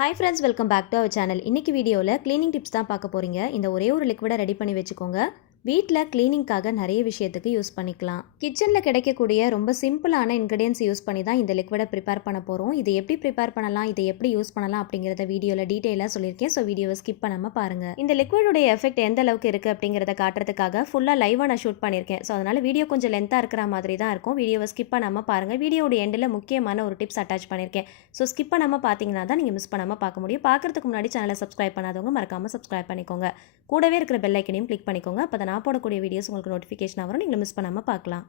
Hi friends, welcome back to our channel. இன்னைக்கு வீடியோவில் cleaning tips தான் பார்க்க போகிறீங்க. இந்த ஒரே ஒரு லிக்விடை ரெடி பண்ணி வச்சுக்கோங்க. வீட்டில் க்ளீனிங்காக நிறைய விஷயத்துக்கு யூஸ் பண்ணிக்கலாம். கிச்சனில் கிடைக்கக்கூடிய ரொம்ப சிம்பிளான இன்க்ரீடியன்ஸ் யூஸ் பண்ணி தான் இந்த லிக்விடை ப்ரிப்பேர் பண்ண போகிறோம். இது எப்படி ப்ரிப்பேர் பண்ணலாம், இதை எப்படி யூஸ் பண்ணலாம் அப்படிங்கிறத வீடியோவில் டீட்டெயிலாக சொல்லியிருக்கேன். ஸோ வீடியோவை ஸ்கிப் பண்ணாமல் பாருங்கள். இந்த லிக்விடுடைய எஃபெக்ட் எந்த அளவுக்கு இருக்குது அப்படிங்கிறத காட்டுறதுக்காக ஃபுல்லாக லைவாக நான் ஷூட் பண்ணியிருக்கேன். ஸோ அதனால் வீடியோ கொஞ்சம் லென்த்தாக இருக்கிற மாதிரி தான் இருக்கும். வீடியோவை ஸ்கிப் பண்ணாமல் பாருங்கள். வீடியோட எண்டில் முக்கியமான ஒரு டிப்ஸ் அட்டாச் பண்ணியிருக்கேன். ஸோ ஸ்கிப் பண்ணாமல் பார்த்தீங்கன்னா தான் நீங்கள் மிஸ் பண்ணாமல் பார்க்க முடியும். பார்க்குறதுக்கு முன்னாடி சேனலை சப்ஸ்கிரைப் பண்ணாதவங்க மறக்காமல் சப்ஸ்கிரைப் பண்ணிக்கோங்க. கூடவே இருக்கிற பெல் ஐக்கனையும் கிளிக் பண்ணிக்கோங்க. அப்போ நான் போடக்கூடிய வீடியோஸ் உங்களுக்கு நோட்டிஃபிகேஷன் வரும், நீங்கள் மிஸ் பண்ணாமல் பார்க்கலாம்.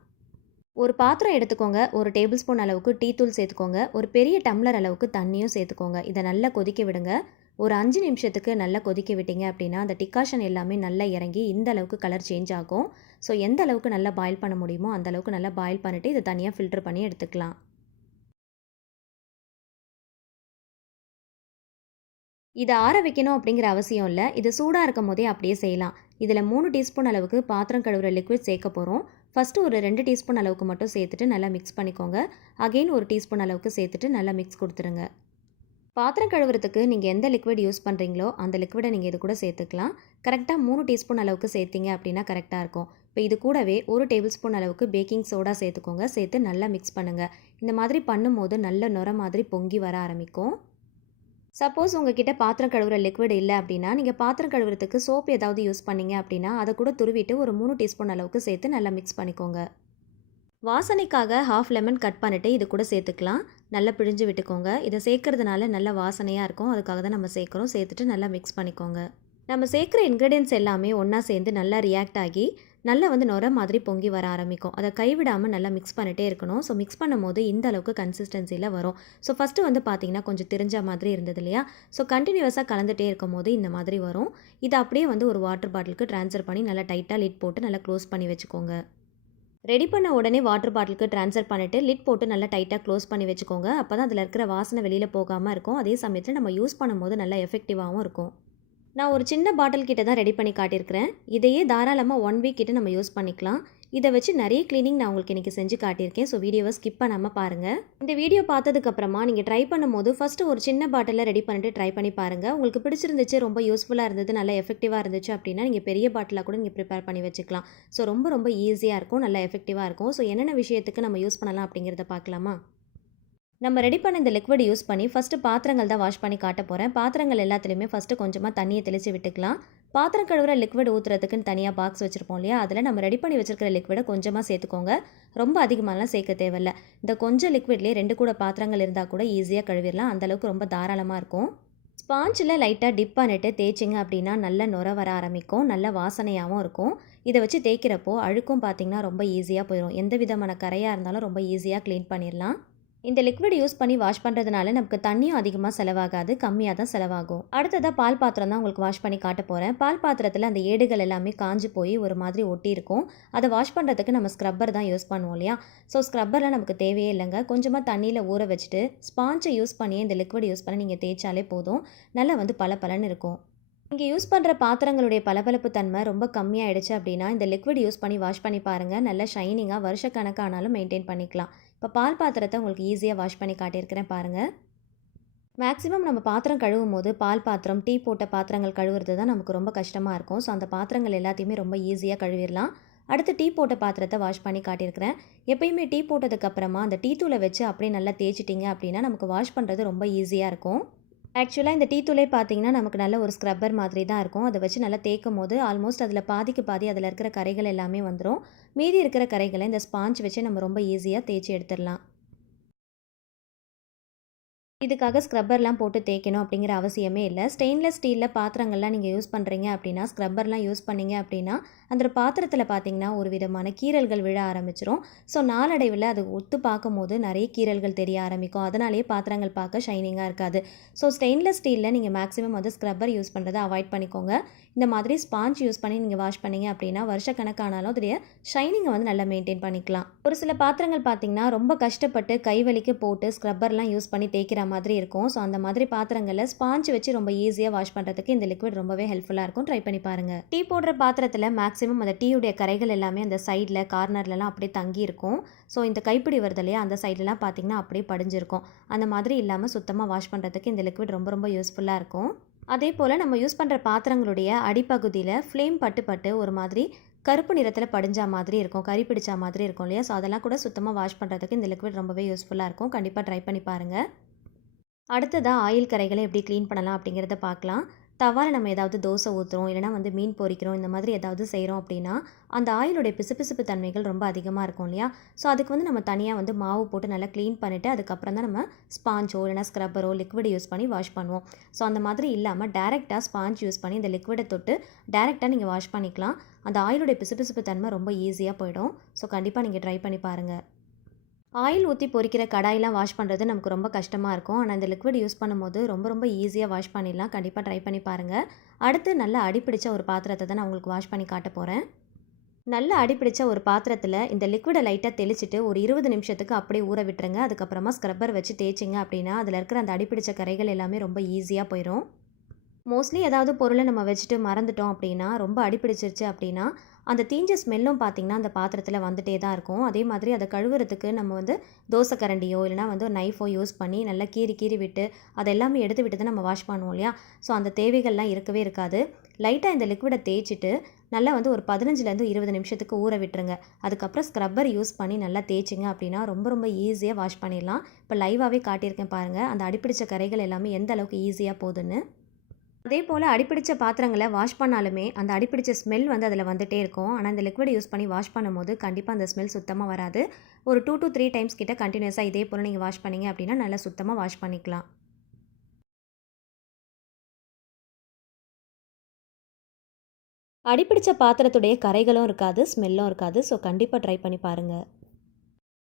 ஒரு பாத்திரம் எடுத்துக்கோங்க. ஒரு டேபிள் ஸ்பூன் அளவுக்கு டீ தூள் சேர்த்துக்கோங்க. ஒரு பெரிய டம்ளர் அளவுக்கு தண்ணியும் சேர்த்துக்கோங்க. இதை நல்லா கொதிக்க விடுங்க. ஒரு 5 நிமிஷத்துக்கு நல்லா கொதிக்க விட்டீங்க அப்படின்னா அந்த டிகாஷன் எல்லாமே நல்லா இறங்கி இந்த அளவுக்கு கலர் சேஞ்ச் ஆகும். ஸோ எந்த அளவுக்கு நல்லா பாயில் பண்ண முடியுமோ அந்த அளவுக்கு நல்லா பாயில் பண்ணிவிட்டு இதை தனியாக ஃபில்டர் பண்ணி எடுத்துக்கலாம். இதை ஆற வைக்கணும் அப்படிங்கிற அவசியம் இல்லை. இது சூடாக இருக்கும் போதே அப்படியே செய்யலாம். இதில் 3 டீஸ்பூன் அளவுக்கு பாத்திரம் கழுவுற லிக்விட் சேர்க்க போகிறோம். ஃபஸ்ட்டு ஒரு 2 டீஸ்பூன் அளவுக்கு மட்டும் சேர்த்துட்டு நல்லா மிக்ஸ் பண்ணிக்கோங்க. அகெயின் ஒரு டீஸ்பூன் அளவுக்கு சேர்த்துட்டு நல்லா மிக்ஸ் கொடுத்துருங்க. பாத்திரம் கழுவுறதுக்கு நீங்கள் எந்த லிக்விட் யூஸ் பண்ணுறீங்களோ அந்த லிக்விடை நீங்கள் இது கூட சேர்த்துக்கலாம். கரெக்டாக 3 டீஸ்பூன் அளவுக்கு சேர்த்திங்க அப்படின்னா கரெக்டாக இருக்கும். இப்போ இது கூடவே ஒரு டேபிள் ஸ்பூன் அளவுக்கு பேக்கிங் சோடா சேர்த்துக்கோங்க. சேர்த்து நல்லா மிக்ஸ் பண்ணுங்கள். இந்த மாதிரி பண்ணும்போது நல்ல நுர மாதிரி பொங்கி வர ஆரம்பிக்கும். சப்போஸ் உங்ககிட்ட பாத்திரம் கழுவுற லிக்விட் இல்லை அப்படின்னா நீங்கள் பாத்திரம் கழுவுறதுக்கு சோப் ஏதாவது யூஸ் பண்ணீங்க அப்படின்னா அதை கூட துருவிட்டு ஒரு 3 டீஸ்பூன் அளவுக்கு சேர்த்து நல்லா மிக்ஸ் பண்ணிக்கோங்க. வாசனைக்காக ஹாஃப் லெமன் கட் பண்ணிவிட்டு இது கூட சேர்த்துக்கலாம். நல்லா பிழிஞ்சு விட்டுக்கோங்க. இதை சேர்க்கறதுனால நல்ல வாசனையாக இருக்கும், அதுக்காக தான் நம்ம சேர்க்குறோம். சேர்த்துட்டு நல்லா மிக்ஸ் பண்ணிக்கோங்க. நம்ம சேர்க்குற இன்க்ரீடியன்ஸ் எல்லாமே ஒன்றா சேர்ந்து நல்லா ரியாக்ட் ஆகி நல்லா நுர மாதிரி பொங்கி வர ஆரம்பிக்கும். அதை கைவிடாமல் நல்லா மிக்ஸ் பண்ணிட்டே இருக்கணும். ஸோ மிக்ஸ் பண்ணும்போது இந்த அளவுக்கு கன்சிஸ்டன்சியில் வரும். ஸோ ஃபஸ்ட்டு பார்த்தீங்கன்னா கொஞ்சம் தெரிஞ்ச மாதிரி இருந்தது இல்லையா? ஸோ கண்டினியூஸாக கலந்துகிட்டே இருக்கும் போது இந்த மாதிரி வரும். இதை அப்படியே ஒரு வாட்டர் பாட்டிலுக்கு ட்ரான்ஸ்ஃபர் பண்ணி நல்லா டைட்டாக லிட் போட்டு நல்லா க்ளோஸ் பண்ணி வச்சுக்கோங்க. ரெடி பண்ண உடனே வாட்டர் பாட்டிலுக்கு ட்ரான்ஸ்ஃபர் பண்ணிவிட்டு லிட் போட்டு நல்லா டைட்டாக க்ளோஸ் பண்ணி வச்சுக்கோங்க. அப்போ தான் அதில் இருக்கிற வாசனை வெளியில் போகாமல் இருக்கும். அதே சமயத்தில் நம்ம யூஸ் பண்ணும்போது நல்லா எஃபெக்டிவாகவும் இருக்கும். நான் ஒரு சின்ன பாட்டில் கிட்ட தான் ரெடி பண்ணி காட்டியிருக்கிறேன். இதையே தாராளமாக 1 வீக் கிட்ட நம்ம யூஸ் பண்ணிக்கலாம். இதை வச்சு நிறைய க்ளீனிங் நான் உங்களுக்கு இன்றைக்கி செஞ்சு காட்டியிருக்கேன். ஸோ வீடியோவை ஸ்கிப் பண்ணாமல் பாருங்கள். இந்த வீடியோ பார்த்ததுக்கப்புறமா நீங்கள் ட்ரை பண்ணும்போது ஃபஸ்ட்டு ஒரு சின்ன பாட்டிலில் ரெடி பண்ணிட்டு ட்ரை பண்ணி பாருங்கள். உங்களுக்கு பிடிச்சிருந்துச்சு, ரொம்ப யூஸ்ஃபுல்லாக இருந்தது, நல்லா எஃபெக்டிவாக இருந்துச்சு அப்படின்னா நீங்கள் பெரிய பாட்டிலாக கூட நீங்கள் ப்ரிப்பேர் பண்ணி வச்சுக்கலாம். ஸோ ரொம்ப ஈஸியாக இருக்கும், நல்லா எஃபெக்டிவாக இருக்கும். ஸோ என்னென்ன விஷயத்துக்கு நம்ம யூஸ் பண்ணலாம் அப்படிங்கிறத பார்க்கலாமா? நம்ம ரெடி பண்ண இந்த லிக்விட் யூஸ் பண்ணி ஃபஸ்ட்டு பாத்திரங்கள் தான் வாஷ் பண்ணி காட்ட போகிறேன். பாத்திரங்கள் எல்லாத்துலேயுமே ஃபஸ்ட்டு கொஞ்சமாக தண்ணியை தெளித்து விட்டுக்கலாம். பாத்திரம் கழுவுற லிக்விட் ஊற்றுறதுக்குன்னு தனியாக பாக்ஸ் வச்சுருப்போம் இல்லையா? அதில் நம்ம ரெடி பண்ணி வச்சுருக்கிற லிக்விடை கொஞ்சமாக சேர்த்துக்கோங்க. ரொம்ப அதிகமாகலாம் சேர்க்க தேவையில்லை. இந்த கொஞ்சம் லிக்விட்லேயே 2 கூட பாத்திரங்கள் இருந்தால் கூட ஈஸியாக கழுவிடலாம். அந்தளவுக்கு ரொம்ப தாராளமாக இருக்கும். ஸ்பாஞ்சில் லைட்டாக டிப் பண்ணிட்டு தேய்ச்சிங்க அப்படின்னா நல்ல நுர வர ஆரம்பிக்கும், நல்ல வாசனையாகவும் இருக்கும். இதை வச்சு தேய்க்கிறப்போ அழுக்கும் பார்த்திங்கன்னா ரொம்ப ஈஸியாக போயிடும். எந்த விதமான கரையாக இருந்தாலும் ரொம்ப ஈஸியாக க்ளீன் பண்ணிடலாம். இந்த லிக்விட் யூஸ் பண்ணி வாஷ் பண்ணுறதுனால நமக்கு தண்ணியும் அதிகமாக செலவாகாது, கம்மியாக தான் செலவாகும். அடுத்ததாக பால் பாத்திரம் தான் உங்களுக்கு வாஷ் பண்ணி காட்ட போகிறேன். பால் பாத்திரத்தில் அந்த ஏடுகள் எல்லாமே காஞ்சி போய் ஒரு மாதிரி ஒட்டி இருக்கும். அதை வாஷ் பண்ணுறதுக்கு நம்ம ஸ்க்ரப்பர் தான் யூஸ் பண்ணுவோம் இல்லையா? ஸோ ஸ்க்ரப்பர்லாம் நமக்கு தேவையே இல்லைங்க. கொஞ்சமாக தண்ணியில் ஊற வச்சுட்டு ஸ்பாஞ்சை யூஸ் பண்ணி இந்த லிக்விட் யூஸ் பண்ணி நீங்கள் தேய்ச்சாலே போதும். நல்லா பளபளன்னு இருக்கும். இங்கே யூஸ் பண்ணுற பாத்திரங்களுடைய பளபளப்பு தன்மை ரொம்ப கம்மியாகிடுச்சு அப்படின்னா இந்த லிக்விட் யூஸ் பண்ணி வாஷ் பண்ணி பாருங்கள். நல்லா ஷைனிங்காக வருஷக்கணக்கானாலும் மெயின்டைன் பண்ணிக்கலாம். இப்போ பால் பாத்திரத்தை உங்களுக்கு ஈஸியாக வாஷ் பண்ணி காட்டியிருக்கிறேன் பாருங்கள். மேக்ஸிமம் நம்ம பாத்திரம் கழுவும் போது பால் பாத்திரம், டீ போட்ட பாத்திரங்கள் கழுவுறது தான் நமக்கு ரொம்ப கஷ்டமாக இருக்கும். ஸோ அந்த பாத்திரங்கள் எல்லாத்தையுமே ரொம்ப ஈஸியாக கழுவிடலாம். அடுத்து டீ போட்ட பாத்திரத்தை வாஷ் பண்ணி காட்டியிருக்கிறேன். எப்பயுமே டீ போட்டதுக்கப்புறமா அந்த டீ தூளை வச்சு அப்படியே நல்லா தேய்ச்சிட்டிங்க அப்படின்னா நமக்கு வாஷ் பண்ணுறது ரொம்ப ஈஸியாக இருக்கும். ஆக்சுவலாக இந்த டீ தூளே பார்த்தீங்கன்னா நமக்கு நல்ல ஒரு ஸ்க்ரப்பர் மாதிரி தான் இருக்கும். அதை வச்சு நல்லா தேய்க்கும் போது ஆல்மோஸ்ட் அதில் பாதிக்கு பாதி அதில் இருக்கிற கரைகள் எல்லாமே வந்துடும். மீதி இருக்கிற கரைகளை இந்த ஸ்பாஞ்ச் வச்சு நம்ம ரொம்ப ஈஸியாக தேய்ச்சி எடுத்துடலாம். இதுக்காக ஸ்க்ரப்பர்லாம் போட்டு தேய்க்கணும் அப்படிங்கிற அவசியமே இல்லை. ஸ்டெயின்லெஸ் ஸ்டீலில் பாத்திரங்கள்லாம் நீங்கள் யூஸ் பண்ணுறீங்க அப்படின்னா ஸ்க்ரப்பர்லாம் யூஸ் பண்ணிங்க அப்படின்னா அந்த பாத்திரத்தில் பார்த்தீங்கன்னா ஒரு விதமான கீறல்கள் விழ ஆரம்பிச்சிரும். ஸோ நாளடைவில் அது ஒத்து பார்க்கும்போது நிறைய கீறல்கள் தெரிய ஆரம்பிக்கும். அதனாலேயே பாத்திரங்கள் பார்க்க ஷைனிங்காக இருக்காது. ஸோ ஸ்டெயின்லெஸ் ஸ்டீலில் நீங்கள் மேக்ஸிமம் ஸ்க்ரப்பர் யூஸ் பண்ணுறதை அவாய்ட் பண்ணிக்கோங்க. இந்த மாதிரி ஸ்பாஞ்ச் யூஸ் பண்ணி நீங்கள் வாஷ் பண்ணிங்க அப்படின்னா வருஷக்கணக்கானாலும் அதோடைய ஷைனிங்கை நல்லா மெயின்டைன் பண்ணிக்கலாம். ஒரு சில பாத்திரங்கள் பார்த்தீங்கன்னா ரொம்ப கஷ்டப்பட்டு கைவலிக்கு போட்டு ஸ்க்ரப்பர்லாம் யூஸ் பண்ணி தேய்க்கிற மாதிரி இருக்கும். ஸோ அந்த மாதிரி பாத்திரங்களில் ஸ்பாஞ்ச் வச்சு ரொம்ப ஈஸியாக வாஷ் பண்ணுறதுக்கு இந்த லிக்விட் ரொம்பவே ஹெல்ப்ஃபுல்லாக இருக்கும். ட்ரை பண்ணி பாருங்கள். டீ போடுற பாத்திரத்தில் மேக்ஸிமம் மேக்ஸிமம் அந்த டீயுடைய கரைகள் எல்லாமே அந்த சைடில் கார்னர்லலாம் அப்படியே தங்கியிருக்கும். ஸோ இந்த கைப்பிடி வருது இல்லையா, அந்த சைட்லலாம் பார்த்திங்கன்னா அப்படியே படிஞ்சிருக்கும். அந்த மாதிரி இல்லாமல் சுத்தமாக வாஷ் பண்ணுறதுக்கு இந்த லிக்விட் ரொம்ப ரொம்ப யூஸ்ஃபுல்லாக இருக்கும். அதே போல் நம்ம யூஸ் பண்ணுற பாத்திரங்களுடைய அடிப்பகுதியில் ஃப்ளேம் பட்டு பட்டு ஒரு மாதிரி கருப்பு நிறத்தில் படிஞ்சா மாதிரி இருக்கும், கறி பிடிச்சா மாதிரி இருக்கும் இல்லையா. ஸோ அதெல்லாம் கூட சுத்தமாக வாஷ் பண்ணுறதுக்கு இந்த லிக்விட் ரொம்பவே யூஸ்ஃபுல்லாக இருக்கும். கண்டிப்பாக ட்ரை பண்ணி பாருங்கள். அடுத்ததாக ஆயில் கரைகளை எப்படி க்ளீன் பண்ணலாம் அப்படிங்கிறத பார்க்கலாம். தவாவில் நம்ம ஏதாவது தோசை ஊற்றுறோம், இல்லைனா மீன் பொரிக்கிறோம், இந்த மாதிரி ஏதாவது செய்கிறோம் அப்படின்னா அந்த ஆயிலுடைய பிசுபிசுப்பு தன்மைகள் ரொம்ப அதிகமாக இருக்கும் இல்லையா. ஸோ அதுக்கு நம்ம தனியாக மாவு போட்டு நல்லா க்ளீன் பண்ணிவிட்டு அதுக்கப்புறம் தான் நம்ம ஸ்பாஞ்சோ இல்லைனா ஸ்க்ரப்பரோ லிக்விட் யூஸ் பண்ணி வாஷ் பண்ணுவோம். ஸோ அந்த மாதிரி இல்லாமல் டேரெக்டாக ஸ்பாஞ்ச் யூஸ் பண்ணி இந்த லிக்விடை தொட்டு டேரெக்டாக நீங்கள் வாஷ் பண்ணிக்கலாம். அந்த ஆயிலுடைய பிசுபிசுப்பு தன்மை ரொம்ப ஈஸியாக போயிடும். ஸோ கண்டிப்பாக நீங்கள் ட்ரை பண்ணி பாருங்கள். ஆயில் ஊற்றி பொரிக்கிற கடாயெலாம் வாஷ் பண்ணுறது நமக்கு ரொம்ப கஷ்டமாக இருக்கும். ஆனால் இந்த லிக்விட் யூஸ் பண்ணும்போது ரொம்ப ரொம்ப ஈஸியாக வாஷ் பண்ணிடலாம். கண்டிப்பாக ட்ரை பண்ணி பாருங்கள். அடுத்து நல்லா அடிப்பிடிச்ச ஒரு பாத்திரத்தை தான் நான் உங்களுக்கு வாஷ் பண்ணி காட்ட போகிறேன். நல்லா அடிப்பிடிச்ச ஒரு பாத்திரத்தில் இந்த லிக்விடை லைட்டாக தெளிச்சிட்டு ஒரு 20 நிமிஷத்துக்கு அப்படியே ஊற விட்டுருங்க. அதுக்கப்புறமா ஸ்க்ரப்பர் வச்சு தேய்ச்சிங்க அப்படின்னா அதில் இருக்கிற அந்த அடிப்பிடிச்ச கரைகள் எல்லாமே ரொம்ப ஈஸியாக போயிடும். மோஸ்ட்லி ஏதாவது பொருளை நம்ம வச்சுட்டு மறந்துட்டோம் அப்படின்னா, ரொம்ப அடிப்பிடிச்சிருச்சு அப்படின்னா அந்த தீஞ்ச ஸ்மெல்லும் பார்த்திங்கன்னா அந்த பாத்திரத்தில் வந்துட்டே தான் இருக்கும். அதே மாதிரி அதை கழுவுறதுக்கு நம்ம தோசை கரண்டியோ இல்லைனா ஒரு நைஃபோ யூஸ் பண்ணி நல்லா கீறி கீறி விட்டு அதை எல்லாமே எடுத்து விட்டு தான் நம்ம வாஷ் பண்ணுவோம் இல்லையா. ஸோ அந்த தேவைகள்லாம் இருக்கவே இருக்காது. லைட்டாக இந்த லிக்விடை தேய்ச்சிட்டு நல்லா ஒரு 15லேருந்து 20 நிமிஷத்துக்கு ஊற விட்டுருங்க. அதுக்கப்புறம் ஸ்க்ரப்பர் யூஸ் பண்ணி நல்லா தேய்ச்சிங்க அப்படின்னா ரொம்ப ரொம்ப ஈஸியாக வாஷ் பண்ணிடலாம். இப்போ லைவாகவே காட்டியிருக்கேன் பாருங்கள், அந்த அடிப்பிடிச்ச கரைகள் எல்லாமே எந்த அளவுக்கு ஈஸியாக போகுதுன்னு. அதே போல் அடிப்பிடிச்ச பாத்திரங்களை வாஷ் பண்ணாலுமே அந்த அடிப்பிடிச்ச ஸ்மெல் அதில் வந்துகிட்டே இருக்கும். ஆனால் இந்த லிக்விட் யூஸ் பண்ணி வாஷ் பண்ணும்போது கண்டிப்பாக அந்த ஸ்மெல் சுத்தமாக வராது. ஒரு 2 to 3 டைம்ஸ் கிட்ட கண்டினியூஸாக இதே போல் நீங்கள் வாஷ் பண்ணிங்க அப்படின்னா நல்லா சுத்தமாக வாஷ் பண்ணிக்கலாம். அடிப்பிடிச்ச பாத்திரத்துடைய கரைகளும் இருக்காது, ஸ்மெல்லும் இருக்காது. ஸோ கண்டிப்பாக ட்ரை பண்ணி பாருங்கள்.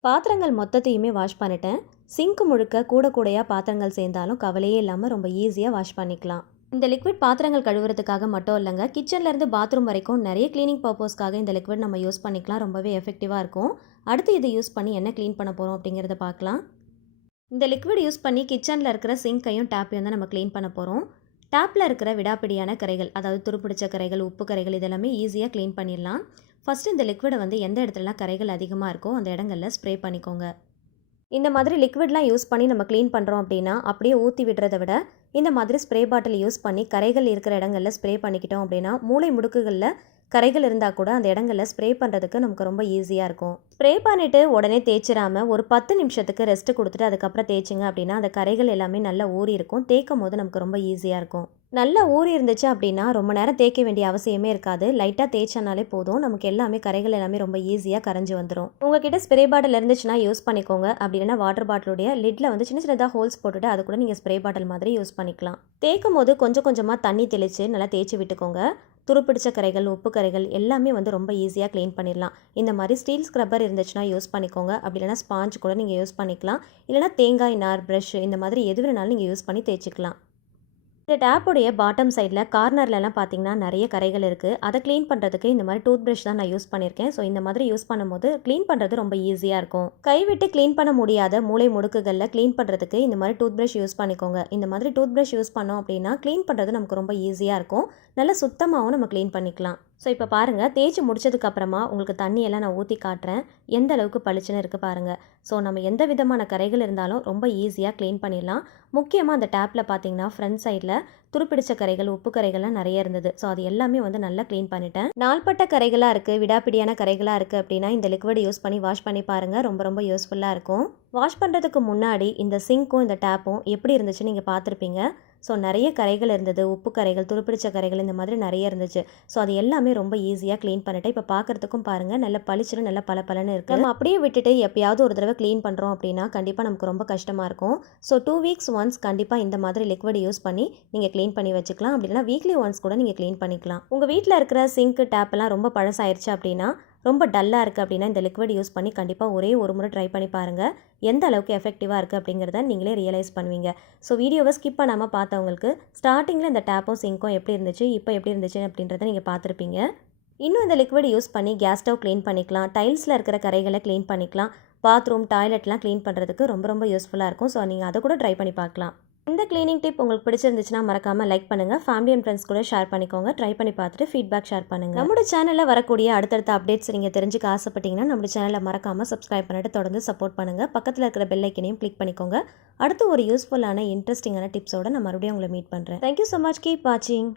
பாத்திரங்கள் மொத்தத்தையுமே வாஷ் பண்ணிட்டேன். சிங்க் முழுக்க கூட கூடையாக பாத்திரங்கள் சேர்ந்தாலும் கவலையே இல்லாமல் ரொம்ப ஈஸியாக வாஷ் பண்ணிக்கலாம். இந்த லிக்விட் பாத்திரங்கள் கழுவுறதுக்காக மட்டும் இல்லைங்க, கிச்சன்லேருந்து பாத்ரூம் வரைக்கும் நிறைய க்ளீனிங் பர்பஸ்க்காக இந்த லிக்விட் நம்ம யூஸ் பண்ணிக்கலாம். ரொம்பவே எஃபெக்டிவாக இருக்கும். அடுத்து இதை யூஸ் பண்ணி என்ன க்ளீன் பண்ண போகிறோம் அப்படிங்கிறத பார்க்கலாம். இந்த லிக்விட் யூஸ் பண்ணி கிச்சனில் இருக்கிற சிங்கையும் டேப்பையும் தான் நம்ம க்ளீன் பண்ண போகிறோம். டேப்பில் இருக்கிற விடாப்பிடியான கரைகள், அதாவது துருப்பிடிச்ச கரைகள், உப்பு கரைகள், இதெல்லாமே ஈஸியாக க்ளீன் பண்ணிடலாம். ஃபஸ்ட்டு இந்த லிக்விடை எந்த இடத்துலலாம் கரைகள் அதிகமாக இருக்கோ அந்த இடங்களில் ஸ்ப்ரே பண்ணிக்கோங்க. இந்த மாதிரி லிக்விட்லாம் யூஸ் பண்ணி நம்ம க்ளீன் பண்ணுறோம் அப்படின்னா அப்படியே ஊற்றி விடுறத விட இந்த மாதிரி ஸ்ப்ரே பாட்டில் யூஸ் பண்ணி கரைகள் இருக்கிற இடங்களில் ஸ்ப்ரே பண்ணிக்கிட்டோம் அப்படின்னா மூளை முடுக்குகளில் கரைகள் இருந்தால் கூட அந்த இடங்களில் ஸ்ப்ரே பண்ணுறதுக்கு நமக்கு ரொம்ப ஈஸியாக இருக்கும். ஸ்ப்ரே பண்ணிவிட்டு உடனே தேய்ச்சிடாமல் ஒரு 10 நிமிஷத்துக்கு ரெஸ்ட்டு கொடுத்துட்டு அதுக்கப்புறம் தேய்ச்சிங்க அப்படின்னா அந்த கரைகள் எல்லாமே நல்லா ஊறி இருக்கும். தேய்க்கும் போது நமக்கு ரொம்ப ஈஸியாக இருக்கும். நல்லா ஊறி இருந்துச்சு அப்படின்னா ரொம்ப நேரம் தேய்க்க வேண்டிய அவசியமே இருக்காது. லைட்டாக தேய்ச்சனாலே போதும், நமக்கு எல்லாமே கரைகள் எல்லாமே ரொம்ப ஈஸியாக கரைஞ்சி வந்துடும். உங்ககிட்ட ஸ்ப்ரே பாட்டில் இருந்துச்சுன்னா யூஸ் பண்ணிக்கோங்க. அப்படி இல்லைனா வாட்டர் பாட்டிலுடைய லிட்டில் சின்ன சின்னதாக ஹோல்ஸ் போட்டுட்டு அது கூட நீங்கள் ஸ்ப்ரே பாட்டில் மாதிரி யூஸ் பண்ணிக்கலாம். தேய்க்கும் போது கொஞ்சம் கொஞ்சமாக தண்ணி தெளித்து நல்லா தேய்ச்சி விட்டுக்கோங்க. துருப்பிடிச்ச கரைகள், உப்பு கரைகள் எல்லாமே ரொம்ப ஈஸியாக க்ளீன் பண்ணிடலாம். இந்த மாதிரி ஸ்டீல் ஸ்க்ரப்பர் இருந்துச்சுன்னா யூஸ் பண்ணிக்கோங்க. அப்படி இல்லைனா ஸ்பாஞ்ச் கூட நீங்கள் யூஸ் பண்ணிக்கலாம். இல்லைனா தேங்காய் நார், ப்ரஷ், இந்த மாதிரி எது வேணாலும் நீங்கள் யூஸ் பண்ணி தேய்ச்சிக்கலாம். இந்த டேப்புடைய பாட்டம் சைடில் கார்னர்லலாம் பார்த்தீங்கன்னா நிறைய கரைகள் இருக்குது. அதை க்ளீன் பண்ணுறதுக்கு இந்த மாதிரி டூத் ப்ரஷ் தான் நான் யூஸ் பண்ணியிருக்கேன். ஸோ இந்த மாதிரி யூஸ் பண்ணும்போது க்ளீன் பண்ணுறது ரொம்ப ஈஸியாக இருக்கும். கைவிட்டு க்ளீன் பண்ண முடியாத மூளை முடுக்குகளில் க்ளீன் பண்ணுறதுக்கு இந்த மாதிரி டூத் ப்ரஷ் யூஸ் பண்ணிக்கோங்க. இந்த மாதிரி டூத் ப்ரஷ் யூஸ் பண்ணோம் அப்படின்னா க்ளீன் பண்ணுறது நமக்கு ரொம்ப ஈஸியாக இருக்கும். நல்லா சுத்தமாகவும் நம்ம க்ளீன் பண்ணிக்கலாம். ஸோ இப்போ பாருங்கள், தேய்ச்சி முடிச்சதுக்கப்புறமா உங்களுக்கு தண்ணியெல்லாம் நான் ஊற்றி காட்டுறேன். எந்த அளவுக்கு பளிச்சுன்னு இருக்குது பாருங்கள். ஸோ நம்ம எந்த விதமான கரைகள் இருந்தாலும் ரொம்ப ஈஸியாக க்ளீன் பண்ணிடலாம். முக்கியமாக அந்த டேப்பில் பார்த்தீங்கன்னா ஃப்ரண்ட் சைடில் துருப்பிடிச்ச கரைகள், உப்பு கரைகள்லாம் நிறைய இருந்தது. ஸோ அது எல்லாமே நல்லா க்ளீன் பண்ணிட்டேன். நாள்பட்ட கரைகளாக இருக்குது, விடாப்பிடியான கரைகளாக இருக்குது அப்படின்னா இந்த லிக்விட் யூஸ் பண்ணி வாஷ் பண்ணி பாருங்கள். ரொம்ப ரொம்ப யூஸ்ஃபுல்லாக இருக்கும். வாஷ் பண்ணுறதுக்கு முன்னாடி இந்த சிங்க்கும் இந்த டேப்பும் எப்படி இருந்துச்சுன்னு நீங்கள் பார்த்துருப்பீங்க. ஸோ நிறைய கரைகள் இருந்தது, உப்பு கரைகள், துருப்பிடிச்ச கரைகள், இந்த மாதிரி நிறைய இருந்துச்சு. ஸோ அது எல்லாமே ரொம்ப ஈஸியாக க்ளீன் பண்ணிட்டேன். இப்போ பார்க்குறதுக்கும் பாருங்கள், நல்ல பளிச்சுன்னு நல்ல பளபளன்னு இருக்குது. நம்ம அப்படியே விட்டுட்டு எப்பயாவது ஒரு தடவை க்ளீன் பண்ணுறோம் அப்படின்னா கண்டிப்பாக நமக்கு ரொம்ப கஷ்டமாக இருக்கும். ஸோ 2 வீக்ஸ் ஒன்ஸ் கண்டிப்பாக இந்த மாதிரி லிக்விட் யூஸ் பண்ணி நீங்கள் க்ளீன் பண்ணி வச்சுக்கலாம். அப்படின்னா வீக்லி ஒன்ஸ் கூட நீங்கள் க்ளீன் பண்ணிக்கலாம். உங்கள் வீட்டில் இருக்கிற சிங்க், டேப்பெல்லாம் ரொம்ப பழசாயிருச்சு அப்படின்னா, ரொம்ப டல்லாக இருக்குது அப்படின்னா இந்த லிக்விட் யூஸ் பண்ணி கண்டிப்பாக ஒரே ஒரு முறை ட்ரை பண்ணி பாருங்கள். எந்த அளவுக்கு எஃபெக்டிவாக இருக்குது அப்படிங்கிறத நீங்களே ரியலைஸ் பண்ணுவீங்க. ஸோ வீடியோவை ஸ்கிப் பண்ணாமல் பார்த்தவங்களுக்கு ஸ்டார்டிங்கில் இந்த டேப்பும் சிங்க்கும் எப்படி இருந்துச்சு, இப்போ எப்படி இருந்துச்சு அப்படின்றத நீங்கள் பார்த்துருப்பீங்க. இன்னும் இந்த லிக்விட் யூஸ் பண்ணி கேஸ் ஸ்டவ் க்ளீன் பண்ணிக்கலாம், டைல்ஸில் இருக்கிற கரைகளை க்ளீன் பண்ணிக்கலாம், பாத்ரூம், டாய்லெட்லாம் க்ளீன் பண்ணுறதுக்கு ரொம்ப ரொம்ப யூஸ்ஃபுல்லாக இருக்கும். ஸோ நீங்கள் அதை கூட ட்ரை பண்ணி பார்க்கலாம். இந்த க்ளீனிங் டிப் உங்களுக்கு பிடிச்சிருந்துச்சுன்னா மறக்காமல் லைக் பண்ணுங்கள், ஃபேமிலி அண்ட் ஃப்ரெண்ட்ஸ் கூட ஷேர் பண்ணிக்கோங்க, ட்ரை பண்ணி பார்த்துட்டு ஃபீட்பேக் ஷேர் பண்ணுங்கள். நம்மளோட சேனலில் வரக்கூடிய அடுத்தடுத்த அப்டேட்ஸ் நீங்கள் தெரிஞ்சுக்க ஆசைப்பட்டீங்கன்னா நம்மளோட சேனலை மறக்காமல் சப்ஸ்கிரைப் பண்ணிட்டு தொடர்ந்து சப்போர்ட் பண்ணுங்கள். பக்கத்தில் இருக்கிற பெல் ஐக்கனையும் கிளிக் பண்ணிக்கோங்க. அடுத்து ஒரு யூஸ்ஃபுல்லான இன்ட்ரெஸ்டிங்கான டிப்ஸோட நான் மறுபடியும் உங்களை மீட் பண்ணுறேன். Thank you so much. கீப் வாட்சிங்.